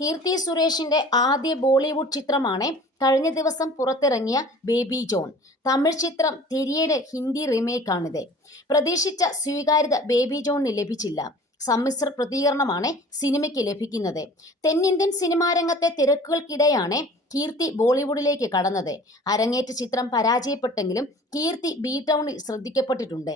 കീർത്തി സുരേഷിന്റെ ആദ്യ ബോളിവുഡ് ചിത്രമാണ് കഴിഞ്ഞ ദിവസം പുറത്തിറങ്ങിയ ബേബി ജോൺ. തമിഴ് ചിത്രം തെരിയയുടെ ഹിന്ദി റീമേക്കാണിത്. പ്രതീക്ഷിച്ച സ്വീകാര്യത ബേബി ജോണിന് ലഭിച്ചില്ല. സമ്മിശ്ര പ്രതികരണമാണ് സിനിമയ്ക്ക് ലഭിക്കുന്നത്. തെന്നിന്ത്യൻ സിനിമാ രംഗത്തെ തിരക്കുകൾക്കിടെയാണ് കീർത്തി ബോളിവുഡിലേക്ക് കടന്നത്. അരങ്ങേറ്റ ചിത്രം പരാജയപ്പെട്ടെങ്കിലും കീർത്തി ബി ടൗണിൽ ശ്രദ്ധിക്കപ്പെട്ടിട്ടുണ്ട്.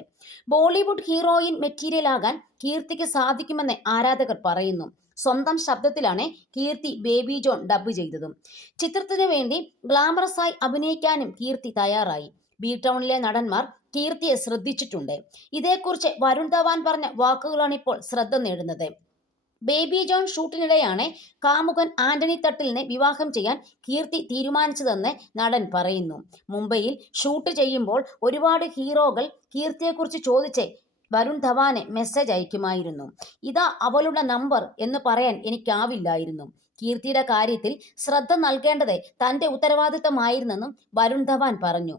ബോളിവുഡ് ഹീറോയിൻ മെറ്റീരിയലാകാൻ കീർത്തിക്ക് സാധിക്കുമെന്ന് ആരാധകർ പറയുന്നു. സ്വന്തം ശബ്ദത്തിലാണ് കീർത്തി ബേബി ജോൺ ഡബ് ചെയ്തതും. ചിത്രത്തിനു വേണ്ടി ഗ്ലാമറസായി അഭിനയിക്കാനും കീർത്തി തയ്യാറായി. ബി ടൗണിലെ നടന്മാർ കീർത്തിയെ ശ്രദ്ധിച്ചിട്ടുണ്ട്. ഇതേക്കുറിച്ച് വരുൺ ധവാൻ പറഞ്ഞ വാക്കുകളാണ് ഇപ്പോൾ ശ്രദ്ധ നേടുന്നത്. ബേബി ജോൺ ഷൂട്ടിനിടെയാണ് കാമുകൻ ആന്റണി തട്ടിലിനെ വിവാഹം ചെയ്യാൻ കീർത്തി തീരുമാനിച്ചതെന്ന് നടൻ പറയുന്നു. മുംബൈയിൽ ഷൂട്ട് ചെയ്യുമ്പോൾ ഒരുപാട് ഹീറോകൾ കീർത്തിയെക്കുറിച്ച് ചോദിച്ച് വരുൺ ധവാന് മെസ്സേജ് അയക്കുമായിരുന്നു. ഇതാ അവളുടെ നമ്പർ എന്ന് പറയാൻ എനിക്കാവില്ലായിരുന്നു. കീർത്തിയുടെ കാര്യത്തിൽ ശ്രദ്ധ നൽകേണ്ടത് തന്റെ ഉത്തരവാദിത്തമായിരുന്നെന്നും വരുൺ ധവാൻ പറഞ്ഞു.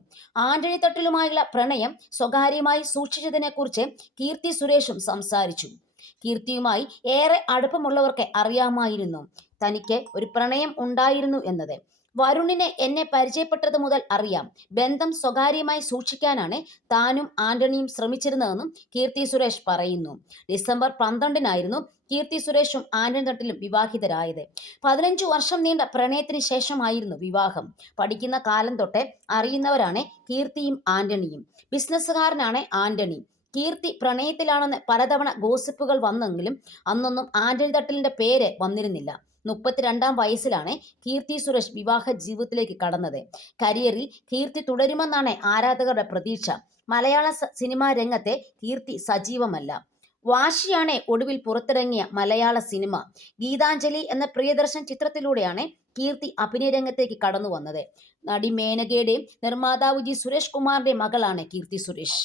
ആന്റണി തട്ടിലുമായുള്ള പ്രണയം സ്വകാര്യമായി സൂക്ഷിച്ചതിനെക്കുറിച്ച് കീർത്തി സുരേഷും സംസാരിച്ചു. കീർത്തിയുമായി ഏറെ അടുപ്പമുള്ളവർക്ക് അറിയാമായിരുന്നു തനിക്ക് ഒരു പ്രണയം ഉണ്ടായിരുന്നു എന്നത്. വരുണിനെ എന്നെ പരിചയപ്പെട്ടത് മുതൽ അറിയാം. ബന്ധം സ്വകാര്യമായി സൂക്ഷിക്കാനാണ് താനും ആന്റണിയും ശ്രമിച്ചിരുന്നതെന്നും കീർത്തി സുരേഷ് പറയുന്നു. ഡിസംബർ 12-നായിരുന്നു കീർത്തി സുരേഷും ആന്റണി തട്ടിലും വിവാഹിതരായത്. 15 വർഷം നീണ്ട പ്രണയത്തിന് ശേഷമായിരുന്നു വിവാഹം. പഠിക്കുന്ന കാലം തൊട്ടേ അറിയുന്നവരാണ് കീർത്തിയും ആന്റണിയും. ബിസിനസ്സുകാരനാണ് ആന്റണി. കീർത്തി പ്രണയത്തിലാണെന്ന് പലതവണ ഗോസിപ്പുകൾ വന്നെങ്കിലും അന്നൊന്നും ആന്റണി തട്ടിലിന്റെ പേര് വന്നിരുന്നില്ല. 32-ാം വയസ്സിലാണ് കീർത്തി സുരേഷ് വിവാഹ ജീവിതത്തിലേക്ക് കടന്നത്. കരിയറിൽ കീർത്തി തുടരുമെന്നാണ് ആരാധകരുടെ പ്രതീക്ഷ. മലയാള സിനിമാ രംഗത്തെ കീർത്തി സജീവമല്ല. വാശിയാണ് ഒടുവിൽ പുറത്തിറങ്ങിയ മലയാള സിനിമ. ഗീതാഞ്ജലി എന്ന പ്രിയദർശൻ ചിത്രത്തിലൂടെയാണ് കീർത്തി അഭിനയ രംഗത്തേക്ക് കടന്നു വന്നത്. നടി മേനകയുടെയും നിർമ്മാതാവ് ജി സുരേഷ് കുമാറിന്റെയും മകളാണ് കീർത്തി സുരേഷ്.